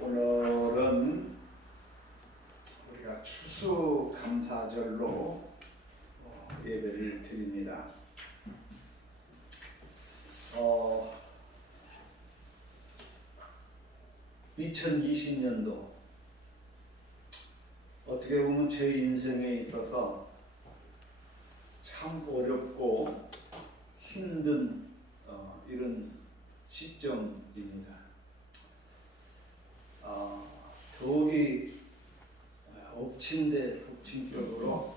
오늘은 우리가 추수감사절로 예배를 드립니다. 2020년도 어떻게 보면 제 인생에 있어서 참 어렵고 힘든 이런 시점입니다. 더욱이 엎친격으로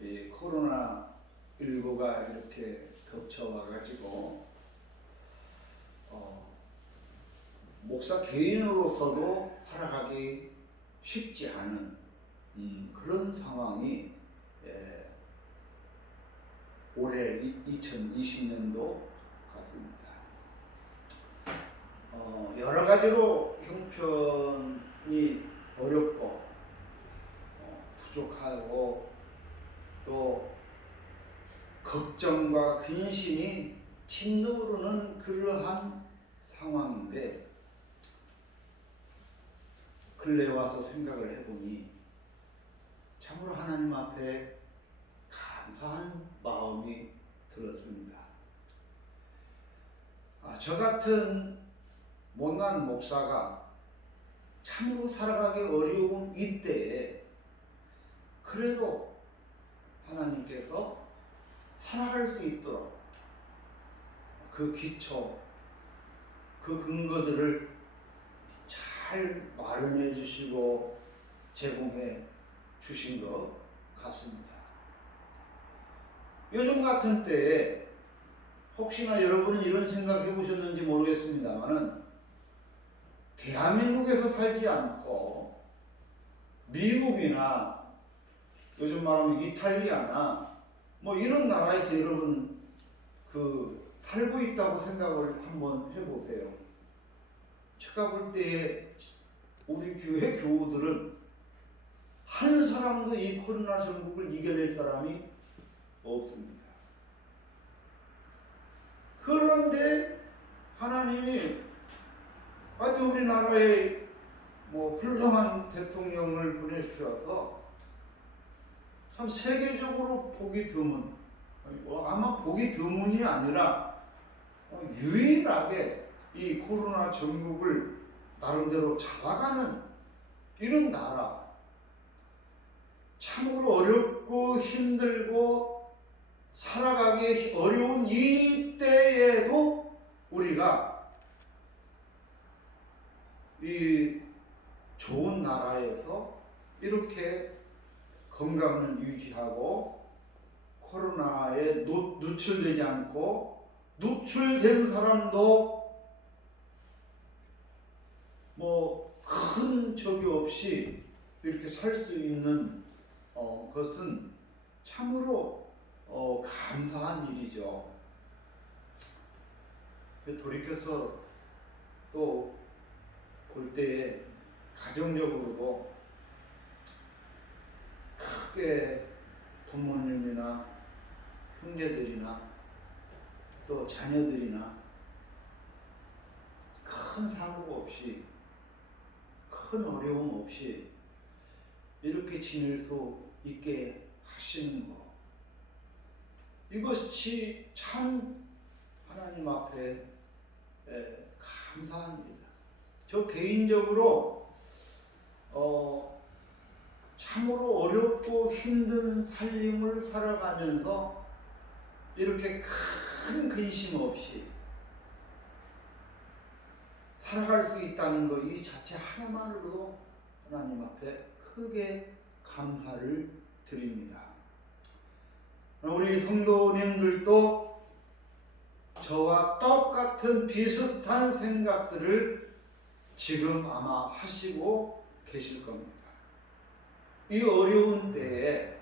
이 코로나19가 이렇게 겹쳐와가지고 목사 개인으로서도 살아가기 쉽지 않은 그런 상황이 올해 2020년도 같습니다. 여러 가지로 형편이 어렵고 부족하고 또 걱정과 근심이 짓누르는 그러한 상황인데, 근래 와서 생각을 해보니 참으로 하나님 앞에 감사한 마음이 들었습니다. 저 같은 못난 목사가 참으로 살아가기 어려운 이때에 그래도 하나님께서 살아갈 수 있도록 그 기초, 그 근거들을 잘 마련해 주시고 제공해 주신 것 같습니다. 요즘 같은 때에 혹시나 여러분은 이런 생각 해보셨는지 모르겠습니다만은, 대한민국에서 살지 않고 미국이나 요즘 말하면 이탈리아나 뭐 이런 나라에서 여러분 살고 있다고 생각을 한번 해보세요. 제가 볼 때에 우리 교회 교우들은 한 사람도 이 코로나 전국을 이겨낼 사람이 없습니다. 그런데 하나님이 하여튼 우리나라에 훌륭한 대통령을 보내주셔서 참 세계적으로 보기 드문, 아마 보기 드문이 아니라 유일하게 이 코로나 전국을 나름대로 잡아가는 이런 나라, 참으로 어렵고 힘들고 살아가기 어려운 이때에도 우리가 이 좋은 나라에서 이렇게 건강을 유지하고 코로나에 누출되지 않고, 누출된 사람도 큰 적이 없이 이렇게 살 수 있는 것은 참으로 감사한 일이죠. 돌이켜서 또 볼 때에 가정적으로도 크게 부모님이나 형제들이나 또 자녀들이나 큰 사고 없이, 큰 어려움 없이 이렇게 지낼 수 있게 하시는 것, 이것이 참 하나님 앞에 감사한 일이다. 저 개인적으로 참으로 어렵고 힘든 삶을 살아가면서 이렇게 큰 근심 없이 살아갈 수 있다는 것, 이 자체 하나만으로도 하나님 앞에 크게 감사를 드립니다. 우리 성도님들도 저와 똑같은 비슷한 생각들을 지금 아마 하시고 계실 겁니다. 이 어려운 때에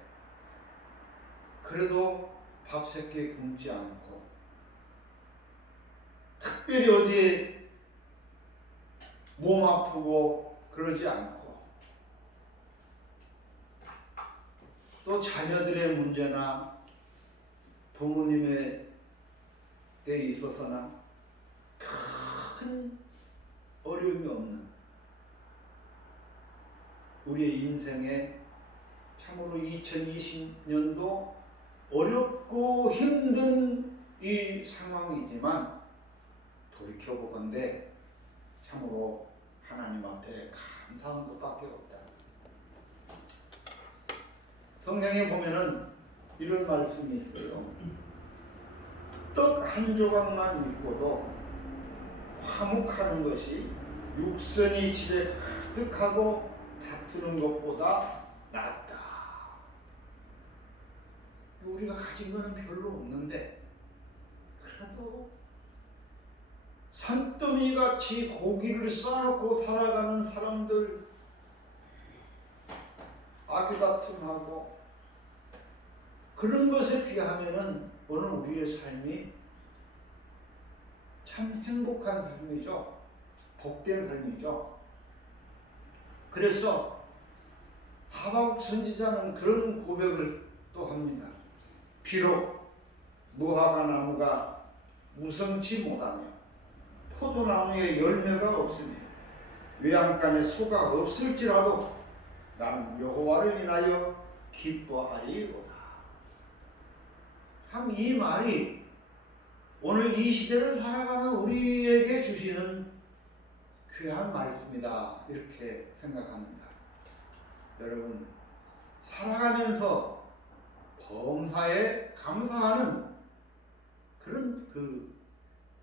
그래도 밥 3끼 굶지 않고, 특별히 어디에 몸 아프고 그러지 않고, 또 자녀들의 문제나 부모님에 있어서나 큰 어려움이 없는 우리의 인생에 참으로 2020년도 어렵고 힘든 이 상황이지만 돌이켜보건대 참으로 하나님 앞에 감사한 것밖에 없다. 성경에 보면은 이런 말씀이 있어요. 떡 한 조각만 있고도 화목하는 것이 육선이 집에 가득하고 다투는 것보다 낫다. 우리가 가진 거는 별로 없는데 그래도 산더미같이 고기를 쌓아놓고 살아가는 사람들, 아귀다툼하고 그런 것에 비하면은 오늘 우리의 삶이 참 행복한 삶이죠. 복된 삶이죠. 그래서 하박국 선지자는 그런 고백을 또 합니다. 비록 무화과 나무가 무성치 못하며 포도나무에 열매가 없으며 외양간에 소가 없을지라도 나는 여호와를 인하여 기뻐하리로다. 참 이 말이 오늘 이 시대를 살아가는 우리에게 주시는 귀한 말씀이다, 이렇게 생각합니다. 여러분, 살아가면서 범사에 감사하는 그런 그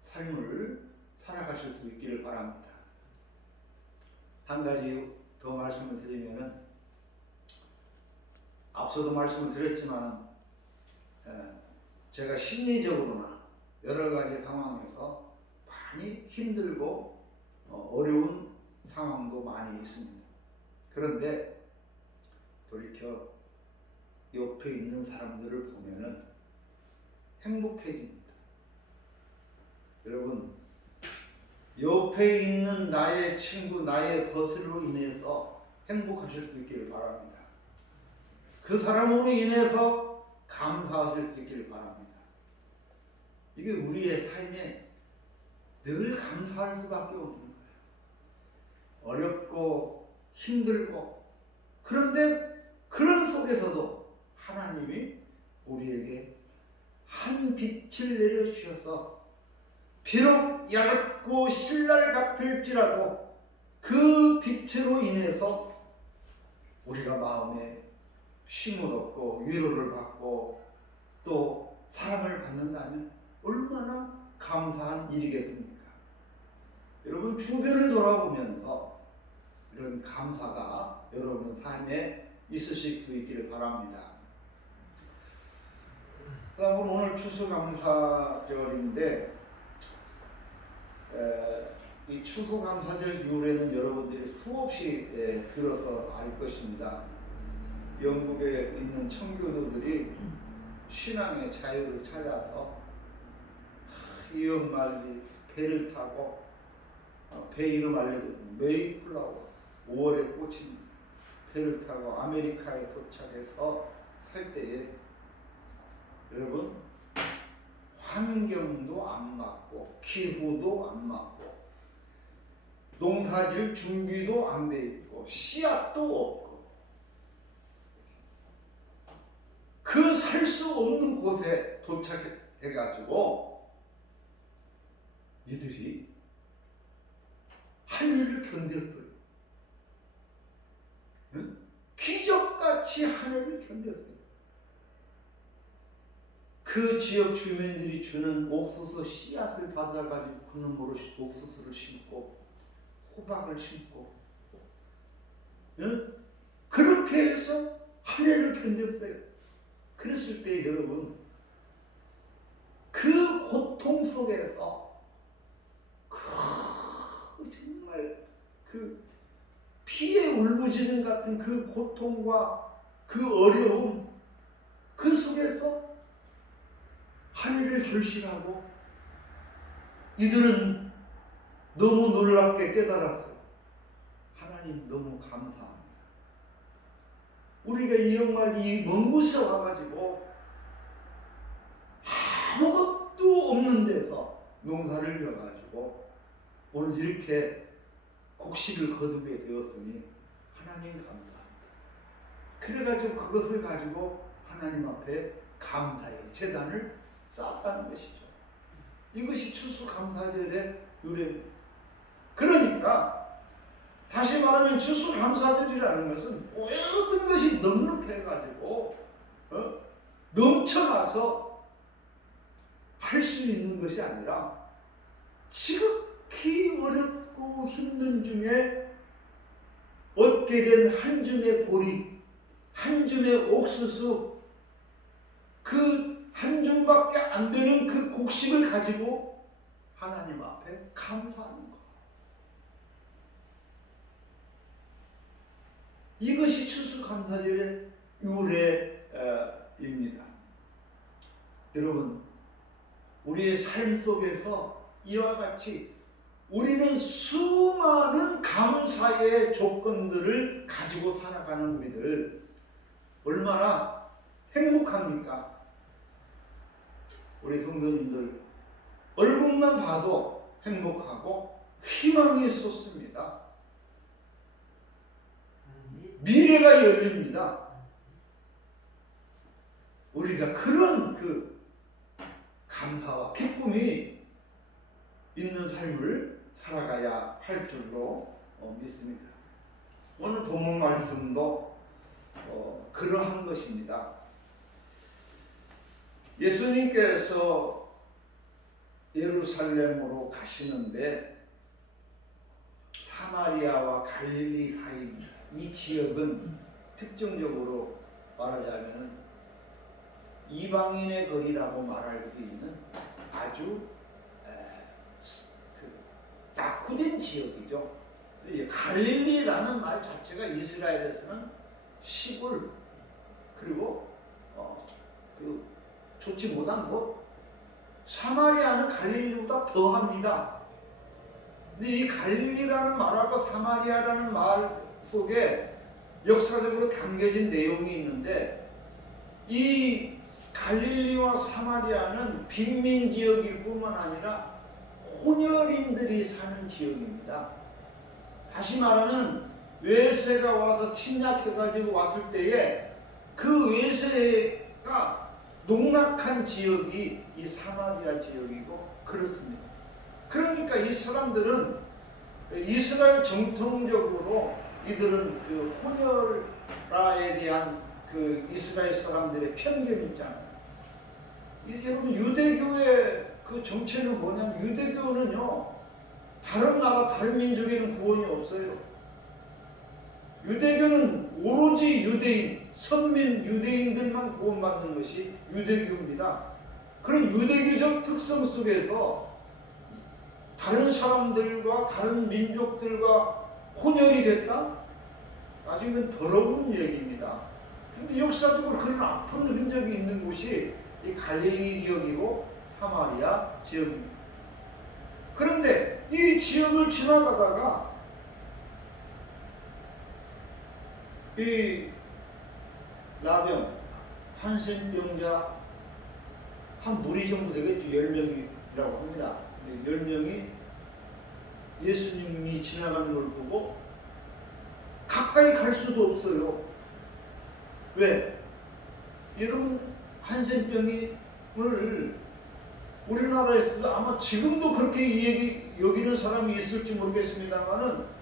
삶을 살아가실 수 있기를 바랍니다. 한 가지 더 말씀을 드리면은, 앞서도 말씀을 드렸지만 제가 심리적으로나 여러 가지 상황에서 많이 힘들고 어려운 상황도 많이 있습니다. 그런데 돌이켜 옆에 있는 사람들을 보면은 행복해집니다. 여러분, 옆에 있는 나의 친구, 나의 벗으로 인해서 행복하실 수 있기를 바랍니다. 그 사람으로 인해서 감사하실 수 있기를 바랍니다. 이게 우리의 삶에 늘 감사할 수밖에 없는 거예요. 어렵고 힘들고, 그런데 그런 속에서도 하나님이 우리에게 한 빛을 내려주셔서 비록 얇고 신랄 같을지라도 그 빛으로 인해서 우리가 마음에 쉼을 얻고 위로를 받고 또 사랑을 받는다면 얼마나 감사한 일이겠습니까? 여러분, 주변을 돌아보면서 이런 감사가 여러분 삶에 있으실 수 있기를 바랍니다. 그다음 오늘 추수감사절인데 이 추수감사절 이후에는 여러분들이 수없이 들어서 알 것입니다. 영국에 있는 청교도들이 신앙의 자유를 찾아서 이 연말이 배를 타고 배 이름 알려드리는 메이플라워, 5월에 꽂힌 배를 타고 아메리카에 도착해서 살 때에 여러분, 환경도 안 맞고 기후도 안 맞고 농사질 준비도 안 돼 있고 씨앗도 없고 그 살 수 없는 곳에 도착해가지고 이들이 한 해를 견뎠어요. 응? 기적같이 한 해를 견뎠어요. 그 지역 주민들이 주는 옥수수 씨앗을 받아가지고 그 놈으로 옥수수를 심고 호박을 심고, 응? 그렇게 해서 한 해를 견뎠어요. 그랬을 때 여러분, 그 고통 속에서 정말 그 피에 울부짖는 같은 그 고통과 그 어려움, 그 속에서 한 해를 결실하고 이들은 너무 놀랍게 깨달았어요. 하나님 너무 감사합니다. 우리가 이 정말 이 먼 곳에 와가지고 아무것도 없는 데서 농사를 지어가지고 오늘 이렇게 곡식을 거두게 되었으니 하나님 감사합니다. 그래가지고 그것을 가지고 하나님 앞에 감사의 제단을 쌓았다는 것이죠. 이것이 추수감사절의 유래입니다. 그러니까 다시 말하면 추수감사절이라는 것은 모든 것이 넉넉해가지고 넘쳐나서 할 수 있는 것이 아니라 지극히 어렵고 힘든 중에 얻게 된 한 줌의 보리, 한 줌의 옥수수, 그 한 줌밖에 안 되는 그 곡식을 가지고 하나님 앞에 감사하는 것. 이것이 추수감사절의 유래입니다. 여러분, 우리의 삶 속에서 이와 같이 우리는 수많은 감사의 조건들을 가지고 살아가는 우리들 얼마나 행복합니까? 우리 성도님들 얼굴만 봐도 행복하고 희망이 솟습니다. 미래가 열립니다. 우리가 그런 그 감사와 기쁨이 있는 삶을 살아가야 할 줄로 믿습니다. 오늘 본문 말씀도 그러한 것입니다. 예수님께서 예루살렘으로 가시는데 사마리아와 갈릴리 사이입니다. 이 지역은 특정적으로 말하자면 이방인의 거리라고 말할 수 있는 아주 낙후된 지역이죠. 갈릴리라는 말 자체가 이스라엘에서는 시골 그리고 좋지 못한 곳. 사마리아는 갈릴리보다 더합니다. 근데 이 갈릴리라는 말하고 사마리아라는 말 속에 역사적으로 담겨진 내용이 있는데 이 갈릴리와 사마리아는 빈민 지역일 뿐만 아니라 혼혈인들이 사는 지역입니다. 다시 말하면 외세가 와서 침략해가지고 왔을 때에 그 외세가 농락한 지역이 이 사마리아 지역이고 그렇습니다. 그러니까 이 사람들은 이스라엘 정통적으로 이들은 그 혼혈아에 대한 그 이스라엘 사람들의 편견이 있잖아요. 여러분 유대교의 그 정체는 뭐냐면 유대교는요 다른 나라 다른 민족에는 구원이 없어요. 유대교는 오로지 유대인, 선민 유대인들만 구원받는 것이 유대교입니다. 그런 유대교적 특성 속에서 다른 사람들과 다른 민족들과 혼혈이 됐다? 나중에는 더러운 얘기입니다. 근데 역사적으로 그런 아픈 흔적이 있는 곳이 이 갈릴리 지역이고 사마리아 지역입니다. 그런데 이 지역을 지나가다가 이 나병, 한센병자 한 무리 정도 되겠죠. 10명이라고 합니다. 10명이 예수님이 지나가는 걸 보고 가까이 갈 수도 없어요. 왜? 여러분 한센병을 우리나라에서도 아마 지금도 그렇게 여기는 사람이 있을지 모르겠습니다만은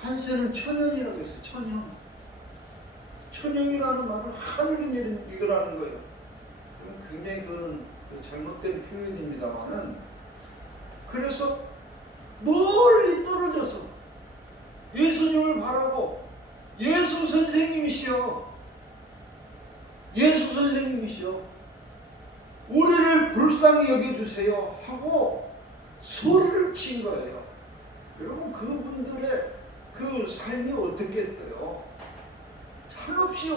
한센은 천연이라고 했어요. 천연. 천연이라는 말은 하늘이 내린 이거라는 거예요. 굉장히 그건 잘못된 표현입니다만은 그래서 멀리 떨어져서 예수님을 바라고 예수 선생님이시여 우리를 불쌍히 여겨주세요 하고 소리를 친 거예요. 여러분 그분들의 그 삶이 어떻겠어요? 한없이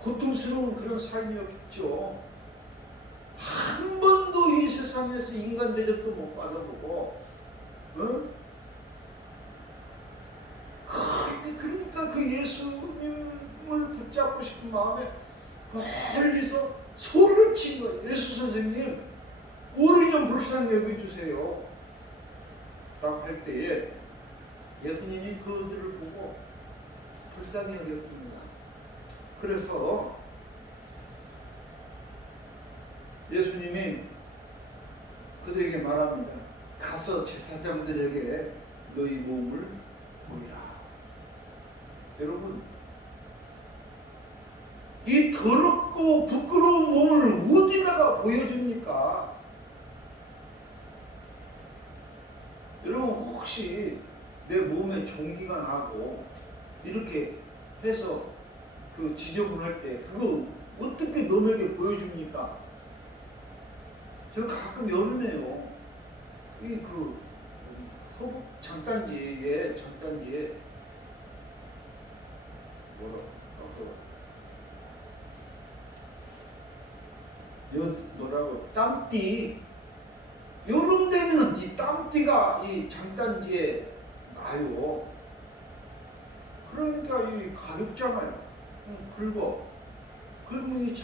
고통스러운 그런 삶이었겠죠. 한 번도 이 세상에서 인간 대접도 못 받아보고 그러니까 그 예수님을 붙잡고 싶은 마음에 멀리서 소리를 친 거예요. 예수 선생님 우리 좀 불쌍히 여겨주세요 딱 할 때에 예수님이 그들을 보고 불쌍히 여겼습니다. 그래서 예수님이 그들에게 말합니다. 가서 제사장들에게 너희 몸을 보이라. 여러분, 이 더럽고 부끄러운 몸을 어디다가 보여줍니까? 여러분, 혹시 내 몸에 종기가 나고 이렇게 해서 그 지저분할 때 그거 어떻게 남에게 보여줍니까? 저는 가끔 여름에요. 이 그 소복 장단지에 뭐라고 땀띠, 여름 되면은 이 땀띠가 이 장단지에 나요. 그러니까 이 가렵잖아요. 긁으면 이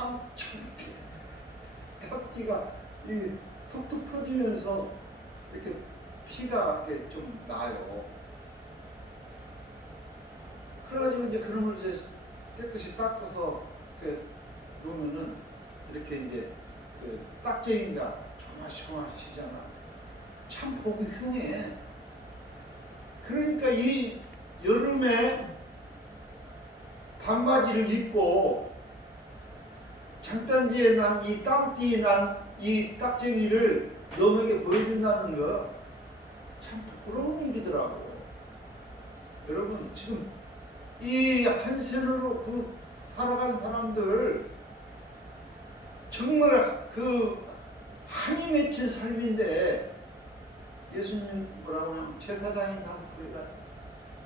땀띠가 이 툭툭 터지면서 이렇게 피가 이렇게 좀 나요. 그래가지고 이제 그놈을 이제 깨끗이 닦아서 이렇게 놓으면은 이렇게 이제 그 딱쟁이가 조마조마시잖아. 참 보기 흉해. 그러니까 이 여름에 반바지를 입고 장단지에 난 이 땀띠에 난 이 딱쟁이를 너에게 보여준다는 거 참 부끄러운 일이더라고. 여러분, 지금 이 한센으로 그 살아간 사람들 정말 그 한이 맺힌 삶인데 예수님 뭐라고 하냐면 제사장이 가서 보이라.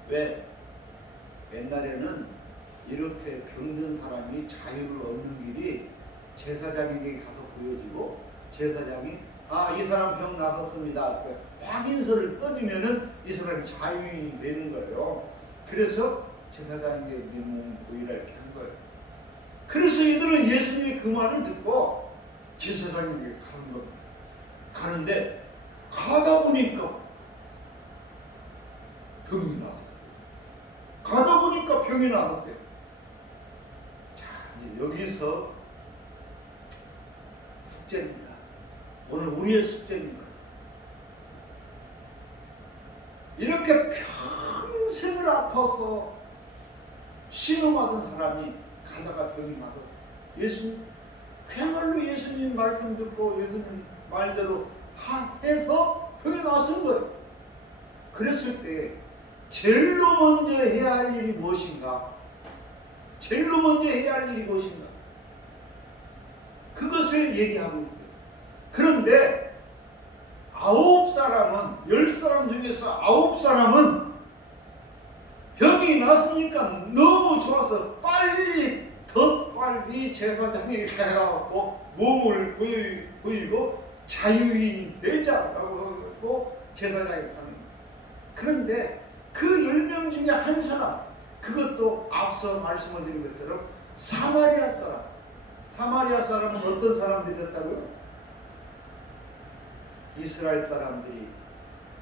왜? 옛날에는 이렇게 병든 사람이 자유를 얻는 길이 제사장에게 가서 보여지고 제사장이 이 사람 병 나섰습니다. 확인서를 써주면은 이 사람이 자유인이 되는 거예요. 그래서 제사장에게 네 몸 보이라 이렇게 한 거예요. 그래서 이들은 예수님의 그 말을 듣고 제사장에게 가는 겁니다. 가는데 가다 보니까 병이 났었어요. 가다 보니까 병이 났었어요. 자, 이제 여기서 숙제입니다. 오늘 우리의 숙제입니다. 이렇게 평생을 아파서 신음하던 사람이 가다가 병이 나서 예수님, 그야말로 예수님 말씀 듣고 예수님 말대로 해서 병이 나선 거예요. 그랬을 때 제일로 먼저 해야 할 일이 무엇인가? 제일로 먼저 해야 할 일이 무엇인가? 그것을 얘기하고 있어요. 그런데 9사람은 10사람 중에서 9사람은 병이 났으니까 너무 좋아서 더 빨리 제사장에게 가서 몸을 보이고 자유인이 되자고 제사장에게 가는 거예요. 그런데 그 10명 중에 한 사람, 그것도 앞서 말씀을 드린 것처럼 사마리아 사람은 어떤 사람들이었다고요? 이스라엘 사람들이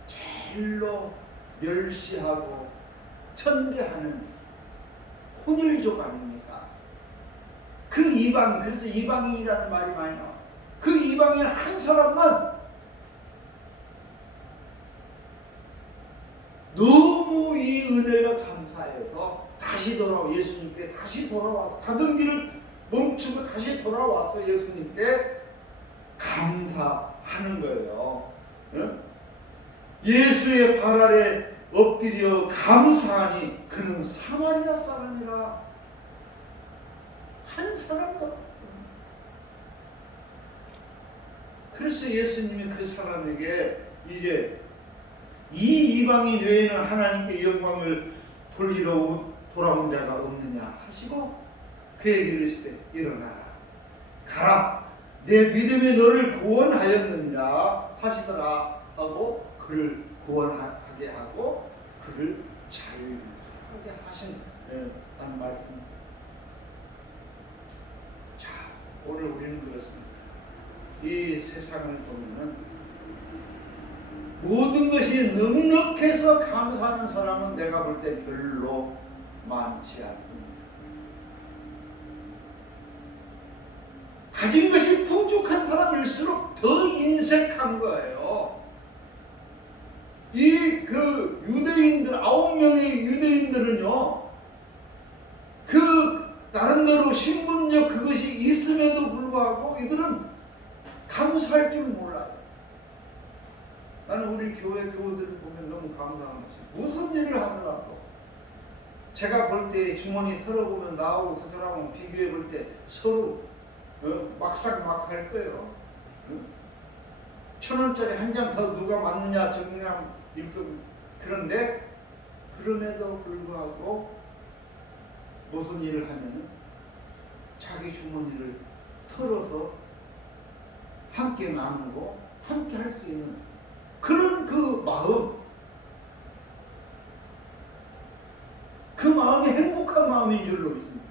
제일로 멸시하고 천대하는 혼혈족 아닙니까? 그 이방, 그래서 이방인이라는 말이 많이 나와요. 그 이방인 한 사람만 너무 이 은혜가 감사해서 다시 예수님께 다시 돌아와서 가던 길을 멈추고 다시 돌아와서 예수님께 감사하는 거예요. 예수의 발 아래 엎드려 감사하니 그는 사마리아 사람이라. 한 사람도. 그래서 예수님이 그 사람에게 이제 이 이방인 외에는 하나님께 영광을 돌리러 돌아온 자가 없느냐 하시고 그에게 이르시되 일어나라 가라 내 믿음이 너를 구원하였느니라 하시더라 하고 그를 구원하게 하고 그를 자유하게 하신 라는 말씀입니다. 자, 오늘 우리는 그렇습니다. 이 세상을 보면은 모든 것이 넉넉해서 감사하는 사람은 내가 볼 때 별로 많지 않습니다. 가진 것이 풍족한 사람일수록 더 인색한 거예요. 그 유대인들 9명의 유대인들은요, 그 나름대로 신분적 그것이 있음에도 불구하고 이들은 감사할 줄 몰라요. 나는 우리 교회 교우들을 보면 너무 감사한 것이, 무슨 일을 하더라도 제가 볼 때 주머니 털어보면 나하고 그 사람은 비교해 볼 때 서로 막상 막 할 거예요. 1,000원짜리 한 장 더 누가 맞느냐 정량 일금. 그런데 그럼에도 불구하고 무슨 일을 하면 자기 주머니를 털어서 함께 나누고 함께 할 수 있는 그런 그 마음이 행복한 마음인 줄로 믿습니다.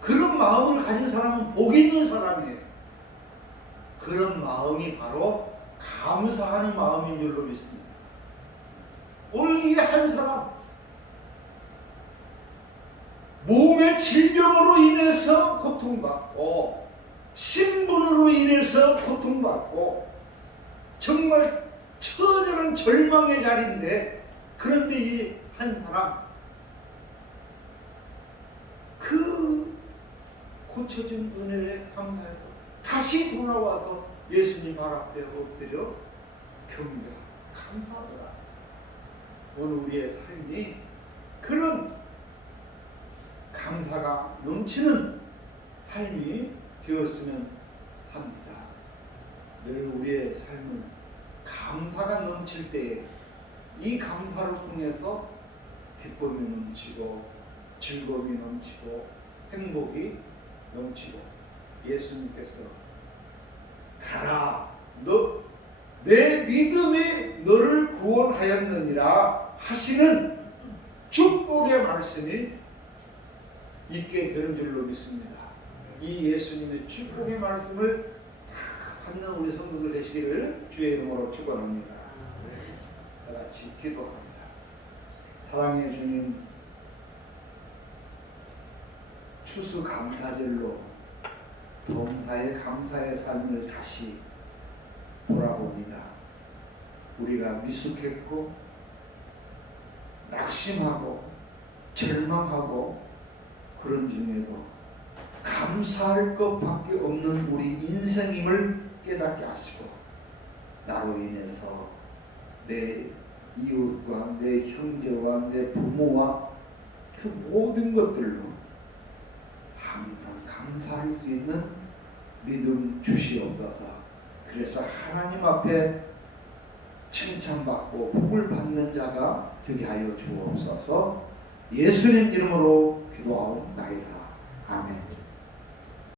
그런 마음을 가진 사람은 복 있는 사람이에요. 그런 마음이 바로 감사하는 마음인 줄로 믿습니다. 오늘 이 한 사람, 몸의 질병으로 인해서 고통받고 신분으로 인해서 고통받고 정말 처절한 절망의 자리인데, 그런데 이 한 사람, 그 고쳐진 은혜에 감사해서 다시 돌아와서 예수님 발 앞에 엎드려 경배하고 감사하더라. 오늘 우리의 삶이 그런 감사가 넘치는 삶이 되었으면 합니다. 늘 우리의 삶은 감사가 넘칠 때에 이 감사를 통해서 기쁨이 넘치고 즐거움이 넘치고 행복이 넘치고, 예수님께서 가라, 내 믿음이 너를 구원하였느니라 하시는 축복의 말씀이 있게 되는 줄로 믿습니다. 이 예수님의 축복의 말씀을 받는 우리 성도들 되시기를 주의 이름으로 축원합니다. 다 같이 기도합니다. 사랑의 주님, 추수감사절로 범사의 감사의 삶을 다시 돌아봅니다. 우리가 미숙했고 낙심하고 절망하고 그런 중에도 감사할 것밖에 없는 우리 인생임을 깨닫게 하시고, 나로 인해서 내 이웃과 내 형제와 내 부모와 그 모든 것들로 항상 감사할 수 있는 믿음 주시옵소서. 그래서 하나님 앞에 칭찬받고 복을 받는 자가 되게 하여 주옵소서. 예수님 이름으로 기도하옵나이다. 아멘.